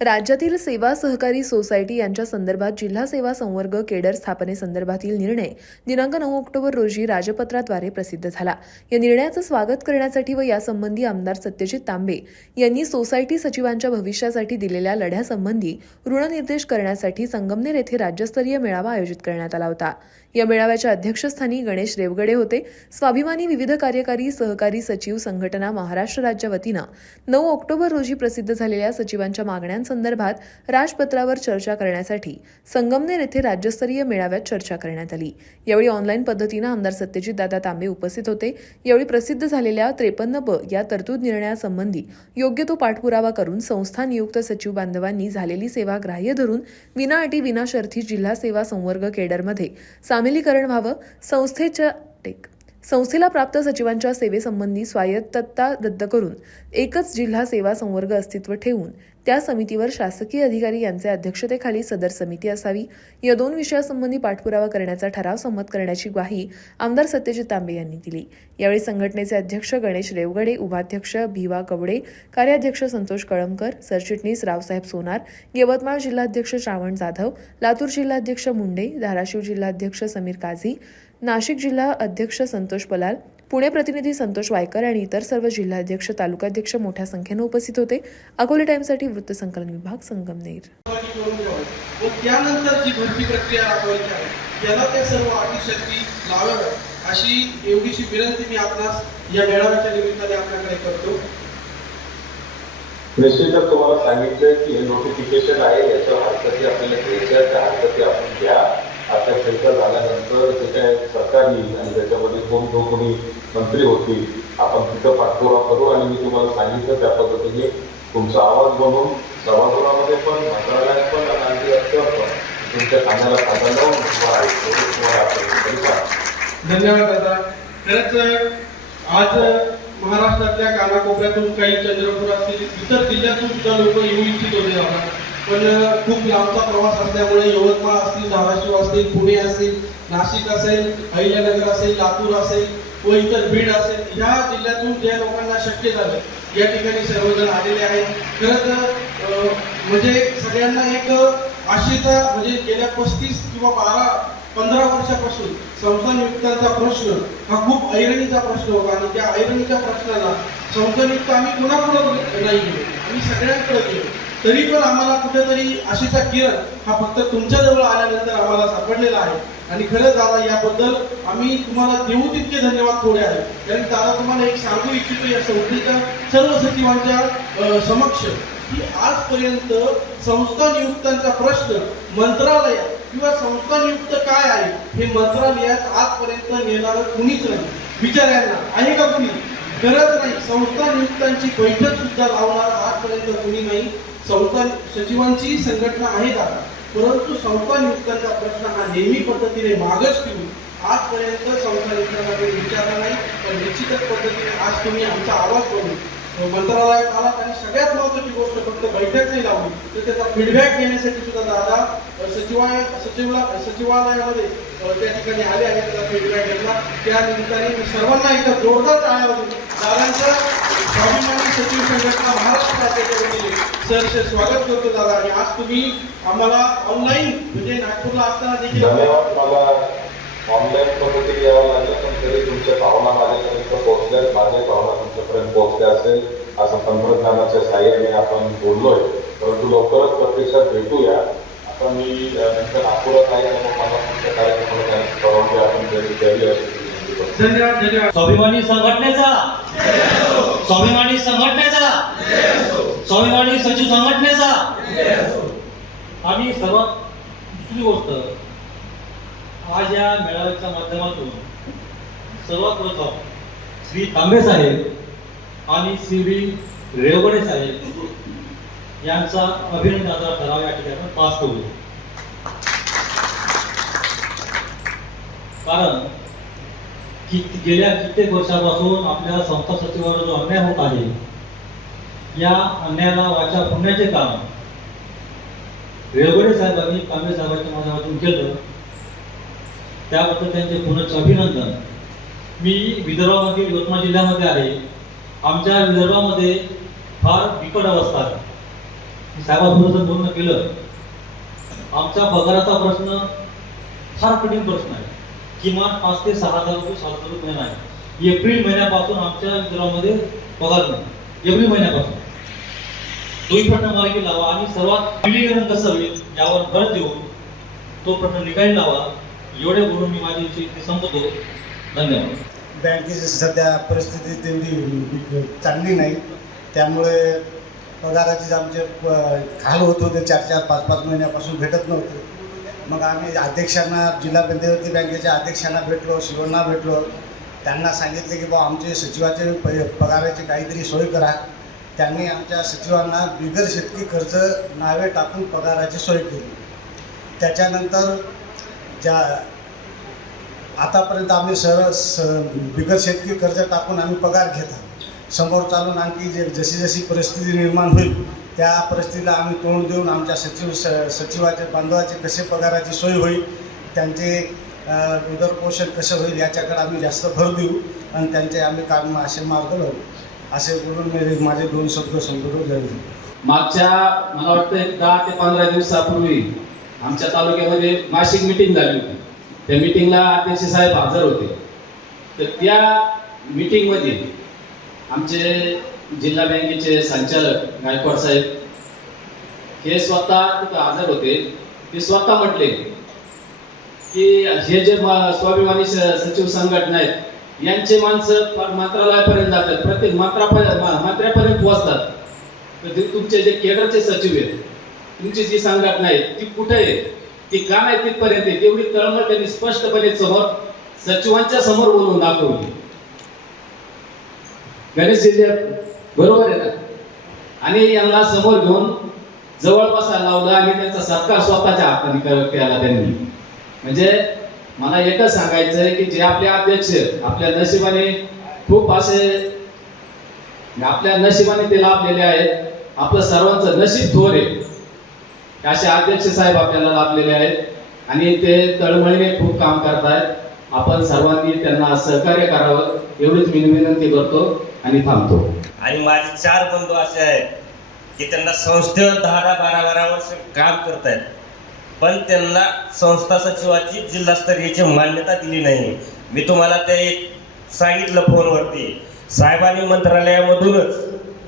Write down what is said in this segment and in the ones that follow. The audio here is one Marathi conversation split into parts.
राज्यातील सेवा सहकारी सोसायटी यांच्या संदर्भात जिल्हा सेवा संवर्ग केडर स्थापनेसंदर्भातील निर्णय दिनांक नऊ ऑक्टोबर रोजी राजपत्राद्वारे प्रसिद्ध झाला. या निर्णयाचं स्वागत करण्यासाठी व यासंबंधी आमदार सत्यजित तांबे यांनी सोसायटी सचिवांच्या भविष्यासाठी दिलेल्या लढ्यासंबंधी ऋणनिर्देश करण्यासाठी संगमनेर येथे राज्यस्तरीय मेळावा आयोजित करण्यात आला होता. या मेळाव्याच्या अध्यक्षस्थानी गणेश रेवगडे होते. स्वाभिमानी विविध कार्यकारी सहकारी सचिव संघटना महाराष्ट्र राज्य वतीनं नऊ ऑक्टोबर रोजी प्रसिद्ध झालेल्या सचिवांच्या मागण्यांसंदर्भात राजपत्रावर चर्चा करण्यासाठी संगमनेर येथे राज्यस्तरीय मेळाव्यात चर्चा करण्यात आली. यावेळी ऑनलाईन पद्धतीनं आमदार सत्यजित दादा तांबे उपस्थित होते. यावेळी प्रसिद्ध झालेल्या त्रेपन्न ब या तरतूद निर्णयासंबंधी योग्य तो पाठपुरावा करून संस्था नियुक्त सचिव बांधवांनी झालेली सेवा ग्राह्य धरून विना अटी विना शर्थी जिल्हा सेवा संवर्ग केडरमध्ये सामिलीकरण व्हावं. संस्थेच्या टेक. संस्थेला प्राप्त सचिवांच्या सेवेसंबंधी स्वायत्तता रद्द करून एकच जिल्हा सेवा संवर्ग अस्तित्व ठेवून त्या समितीवर शासकीय अधिकारी यांच्या अध्यक्षतेखाली सदर समिती असावी. या दोन विषयासंबंधी पाठपुरावा करण्याचा ठराव संमत करण्याची ग्वाही आमदार सत्यजित तांबे यांनी दिली. यावेळी संघटनेचे अध्यक्ष गणेश रेवगडे उपाध्यक्ष भिवा कवडे कार्याध्यक्ष संतोष कळमकर सरचिटणीस रावसाहेब सोनार यवतमाळ जिल्हाध्यक्ष श्रावण जाधव लातूर जिल्हाध्यक्ष मुंडे धाराशिव जिल्हाध्यक्ष समीर काझी नाशिक जिल्हा अध्यक्ष संतोष पलाल पुणे प्रतिनिधी संतोष वायकर आणि इतर सर्व जिल्हाध्यक्ष तालुकाध्यक्ष मोठ्या संख्येनं उपस्थित होते. अकोले टाइम्ससाठी वृत्तसंकलन विभाग संगमनेर. व त्यानंतर जी भरती प्रक्रिया राबवायची आहे त्याला त्या सर्व लावाव्यात अशी एवढीशी विनंती मी आपणास या मेळाव्याच्या निमित्ताने आपल्याकडे करतो. निश्चितच तुम्हाला सांगितलं की हे नोटिफिकेशन आहे याच्या हरकती आपल्याला घ्यायच्या त्या हरकती आपण घ्या. आता चर्चा झाल्यानंतर ते काय सरकार येईल आणि त्याच्यामध्ये कोण जो कोणी मंत्री होतील आपण तिथं पाठपुरावा करू आणि मी तुम्हाला सांगितलं त्या पद्धतीने तुमचा आवाज बनवून सभागृहामध्ये पण मंत्रालयात पण आणि पण तुमच्या कानाला कांदा लावून तुम्हाला ऐकतो तुम्हाला आपण धन्यवाद दादा. खरंच आज महाराष्ट्रातल्या कानाकोपऱ्यातून काही चंद्रपूर असतील इतर जिल्ह्यातून सुद्धा लोक येऊ इच्छित होते दादा. पण खूप लांबचा प्रवास असल्यामुळे यवतमाळ असतील धाराशिव असतील पुणे असतील नाशिक असेल अहिल्यानगर असेल लातूर असेल व इतर बीड असेल ह्या जिल्ह्यातून ज्या लोकांना शक्य झालं. या ठिकाणी सर्वजण आलेले आहेत. खरं अं, म्हणजे सगळ्यांना एक आशेचा म्हणजे गेल्या पस्तीस किंवा बारा पंधरा वर्षापासून संस्थानियुक्तांचा प्रश्न हा खूप ऐरणीचा प्रश्न होता आणि त्या ऐरणीच्या प्रश्नाला संस्थानियुक्त आम्ही कुणाकुणाकडे नाही गेलो. आम्ही सगळ्यांकडे गेलो. तरी पण आम्हाला कुठेतरी आशेचा किरण हा फक्त तुमच्याजवळ आल्यानंतर आम्हाला सापडलेला आहे. आणि खरंच दादा याबद्दल आम्ही तुम्हाला देऊ तितके धन्यवाद थोडे आहे कारण दादा तुम्हाला एक सांगू इच्छितो या संस्थेच्या सर्व सचिवांच्या समक्ष की आजपर्यंत संस्था नियुक्तांचा प्रश्न मंत्रालय किंवा संस्था नियुक्त काय आहे हे मंत्रालयात आजपर्यंत नेणार कुणीच नाही. विचारायला आहे का कुणी? गरज नाही. संस्था नियुक्तांची बैठक सुद्धा लावणार आजपर्यंत कुणी नाही. संस्था सचिवांची संघटना आहे का परंतु संस्था नियुक्तांचा प्रश्न हा नेहमी पद्धतीने मागच ठेवून आजपर्यंत संस्था नियुक्तांना विचारला नाही पण निश्चितच पद्धतीने आज तुम्ही आमचा आवाज बनवून मंत्रालयात आलात आणि सगळ्यात महत्वाची गोष्ट फक्त बैठक नाही लावली तर त्याचा फीडबॅक घेण्यासाठी सुद्धा दादा अ, सचिवालय सचिवला सचिवालयामध्ये त्या ठिकाणी आले आणि त्याचा फीडबॅक घेतला. त्या निमित्ताने मी सर्वांना एकदा जोरदार टाळ्या वाजवून स्वाभिमानी सचिव संघटना महाराष्ट्र राज्याच्या वतीने सहर्ष स्वागत करतो दादा आणि आज तुम्ही आम्हाला ऑनलाईन म्हणजे नागपूरला असताना देखील मला ऑनलाईन पद्धतीने यावं लागलं पण तरी तुमच्या भावना माझ्यापर्यंत पोहोचल्या माझ्या भावना तुमच्यापर्यंत पोहोचल्या असेल असं तंत्रज्ञानाच्या साह्याने आपण बोललोय. परंतु लवकरच प्रत्यक्षात भेटूया. आता मी नंतर नागपुरात आहे आणि मग मला तुमच्या कार्यक्रमाला जाण्याची परवानगी आपण जरी द्यावी अशी धन्यवाद धन्यवाद. स्वाभिमानी संघटनेचा. स्वाभिमानी संघटनेचा. स्वाभिमानी सचिव संघटनेचा. आणि सर्वात दुसरी गोष्ट आज या मेळाव्याच्या माध्यमातून सर्वात प्रथम श्री तांबे साहेब आणि श्री बी रेवगडे साहेब यांचा अभिनंदनाचा ठराव या ठिकाणी पास करू कारण की गेल्या कित्येक वर्षापासून आपल्या संस्था सचिवावर जो अन्याय होत आहे या अन्यायाला वाचा फोडण्याचे काम. रेवडे साहेबांनी कांबळे साहेबांच्या माध्यमातून केलं. त्याबद्दल त्यांचे पुनश्च अभिनंदन. मी विदर्भामधील यवतमाळ जिल्ह्यामध्ये आहे. आमच्या विदर्भामध्ये फार बिकट अवस्था आहे. साहेबांसोबत जर बोलणं केलं. आमचा पगाराचा प्रश्न फार कठीण प्रश्न आहे. किमान पाच ते सहा हजार रुपये सात हजार रुपये आहे. एप्रिल महिन्यापासून आमच्या विदर्भामध्ये पगार नाही. एप्रिल महिन्यापासून. तोही प्रश्न मार्गी लावा आणि सर्वात विलीकरण कसं होईल यावर भर देऊन तो प्रश्न निकाली लावा. एवढे बोलून मी माझी इथे संपतो धन्यवाद. बँकेची सध्या परिस्थिती तेवढी चांगली नाही. त्यामुळे पगाराचे आमचे प- होत होते. चार चार पाच पाच महिन्यापासून भेटत नव्हते. मग आम्ही अध्यक्षांना जिल्हा मध्यवर्ती बँकेच्या अध्यक्षांना भेटलो शिवांना भेटलो. त्यांना सांगितले की बा आमचे सचिवाचे प पगाराची काहीतरी सोय करा. त्यांनी आमच्या सचिवांना बिगर शेतकी खर्च नावे टाकून पगाराची सोय केली. त्याच्यानंतर ज्या आतापर्यंत आम्ही सर स बिगर शेतकी कर्ज टाकून आम्ही पगार घेत समोर चालून आणखी जे जशी जशी परिस्थिती निर्माण होईल त्या परिस्थितीला आम्ही तोंड देऊन आमच्या सचिव स सचिवाचे बांधवाचे कसे पगाराची सोय होईल त्यांचे उदरपोषण कसं होईल याच्याकडे आम्ही जास्त भर देऊ आणि त्यांचे आम्ही काम असे मार्ग लावू. असे बोलून माझे दोन शब्द संदर्भ झाले मागच्या मला वाटतं एक दहा ते पंधरा दिवसापूर्वी आमच्या तालुक्यामध्ये मासिक मिटिंग झाली होती. त्या मिटिंगला अध्यक्ष साहेब हजर होते. तर त्या मिटिंगमध्ये आमचे जिल्हा बँकेचे संचालक गायकवाड साहेब हे स्वतः तिथं हजर होते. ते स्वतः म्हटले की हे जे मा- स्वाभिमानी सचिव संघटना आहेत यांचे माणसं मंत्रालयापर्यंत जातात. प्रत्येक मंत्रापर्यंत मंत्र्यापर्यंत पोहोचतात. तर ते तुमचे जे केडरचे सचिव आहेत तुमची जी संघटना आहे ती कुठे आहे? ती का नाही तिथपर्यंत आहे? तेवढी तळमळ त्यांनी स्पष्टपणे समोर सचिवांच्या समोर बोलून दाखवली. गणेश जिल्ह्यात बरोबर आहे ना? आणि यांना समोर घेऊन जवळपास बसायला लावलं आणि त्यांचा सत्कार स्वतःच्या हाताने कर- केला त्यांनी. म्हणजे मला एकच सांगायचं आहे की जे आपले अध्यक्ष आपल्या नशिबाने खूप असे आपल्या नशिबाने ते लाभलेले आहेत आपलं सर्वांचं नशीब थोर आहे. असे अध्यक्ष साहेब आपल्याला लाभलेले आहेत आणि ते तळमळीने खूप काम करतायत. आपण सर्वांनी त्यांना सहकार्य करावं एवढीच मी विनंती करतो आणि थांबतो. आणि माझे चार बंधू असे आहेत की त्यांना संस्थेवर दहा दहा बारा बारा वर्ष काम करत आहेत पण त्यांना संस्था सचिवाची जिल्हास्तरीयची मान्यता दिली नाही. मी तुम्हाला ते एक सांगितलं फोनवरती. साहेबांनी मंत्रालयामधूनच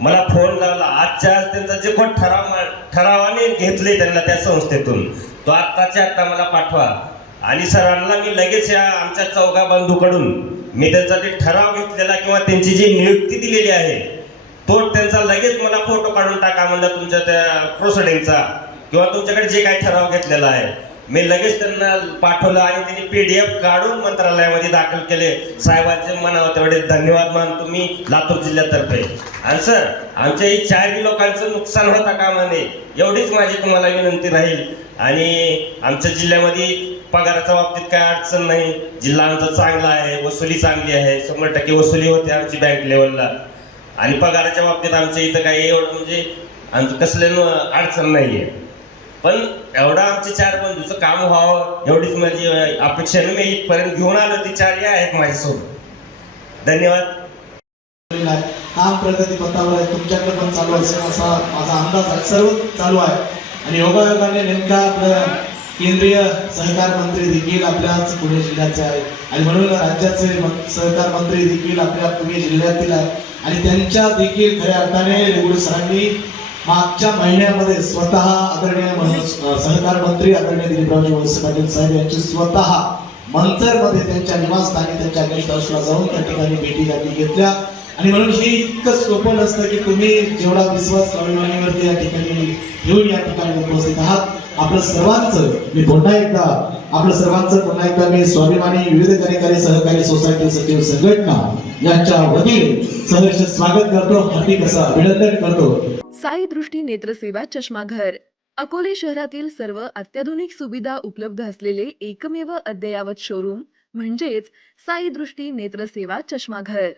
मला फोन लावला. आजच्या आज त्यांचा जे कोण ठराव मा- ठरावाने घेतले त्यांना त्या संस्थेतून तो आत्ताच्या आत्ता मला पाठवा. आणि सरांना मी लगेच या आमच्या चौघा बंधूकडून मी त्यांचा ते ठराव घेतलेला किंवा त्यांची जी नियुक्ती दिलेली आहे फोट त्यांचा लगेच मला फोटो काढून टाका म्हणलं तुमच्या त्या प्रोसिडिंगचा किंवा तुमच्याकडे जे काही ठराव घेतलेला आहे. मी लगेच त्यांना पाठवलं आणि त्यांनी पी डी एफ काढून मंत्रालयामध्ये दाखल केले. साहेबांचे मनावर तेवढे धन्यवाद मानतो मी लातूर जिल्ह्यातर्फे. आणि सर आमच्या ही चारही लोकांचं नुकसान होता का नये एवढीच माझी तुम्हाला विनंती राहील. आणि आमच्या जिल्ह्यामध्ये पगाराच्या बाबतीत काय अडचण नाही. जिल्हा आमचा चांगला आहे वसुली चांगली आहे. शंभर टक्के वसुली होते आमची बँक लेवलला आणि पगाराच्या बाबतीत आमच्या इथं काही एवढं म्हणजे आमचं कसल्यानं अडचण नाही आहे पण एवढं आमचे चार बंधूचं काम व्हावं एवढीच माझी अपेक्षा मी इथपर्यंत घेऊन आलो ती चारही आहेत माझ्यासोबत. धन्यवाद. हा प्रगती पथावर आहे. तुमच्याकडे पण चालू असेल असा माझा अंदाज आहे. सर्व चालू आहे. आणि योगायोगाने नेमका आपलं केंद्रीय सहकार मंत्री देखील आपल्याच पुणे जिल्ह्याचे आहे आणि म्हणून राज्याचे सहकार मंत्री देखील आपल्या पुणे जिल्ह्यातील आहे आणि त्यांच्या देखील खऱ्या अर्थाने रेगुलर सरांनी मागच्या महिन्यामध्ये स्वतः आदरणीय म्हणून सहकार मंत्री आदरणीय दिलीपरावजी वळसे पाटील साहेब यांची स्वतः मंचरमध्ये त्यांच्या निवासस्थानी त्यांच्या गेस्ट हाऊसला जाऊन त्या ठिकाणी भेटी गाठी घेतल्या. आणि म्हणून हे इतकं सोपं नसतं की तुम्ही जेवढा विश्वास स्वाभिमानीवरती या ठिकाणी घेऊन या ठिकाणी उपस्थित आहात. आपलं सर्वांचं मी पुन्हा एकदा आपलं सर्वांचं पुन्हा एकदा मी स्वाभिमानी विविध कार्यकारी सहकारी सोसायटी सचिव संघटना यांच्या वतीने सहर्ष स्वागत करतो हार्दिक असं अभिनंदन करतो. साई दृष्टी नेत्रसेवा चष्माघर अकोले शहरातील सर्व अत्याधुनिक सुविधा उपलब्ध असलेले एकमेव अद्ययावत शोरूम म्हणजेच साई दृष्टी नेत्रसेवा चष्माघर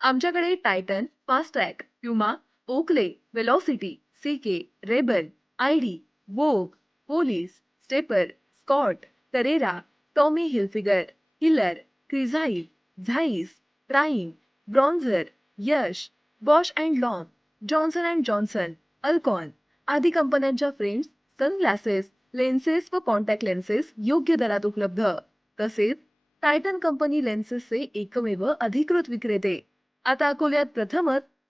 आमच्याकडे Titan Fastrack Puma Oakley Velocity CK RayBan ID Vogue Police Stepper Scott Carrera Tommy Hilfiger healer Crizal Zeiss prime bronzer Yash Bausch and Lomb Johnson and Johnson Alcon आदी कंपन्यांच्या फ्रेम्स सनग्लासेस लेन्सेस व कॉन्टॅक्ट लेन्सेस योग्य दरात उपलब्ध. तसेच टायटन कंपनी लेन्सेसचे एकमेव अधिकृत विक्रेते. आता अकोल्यात प्रथमच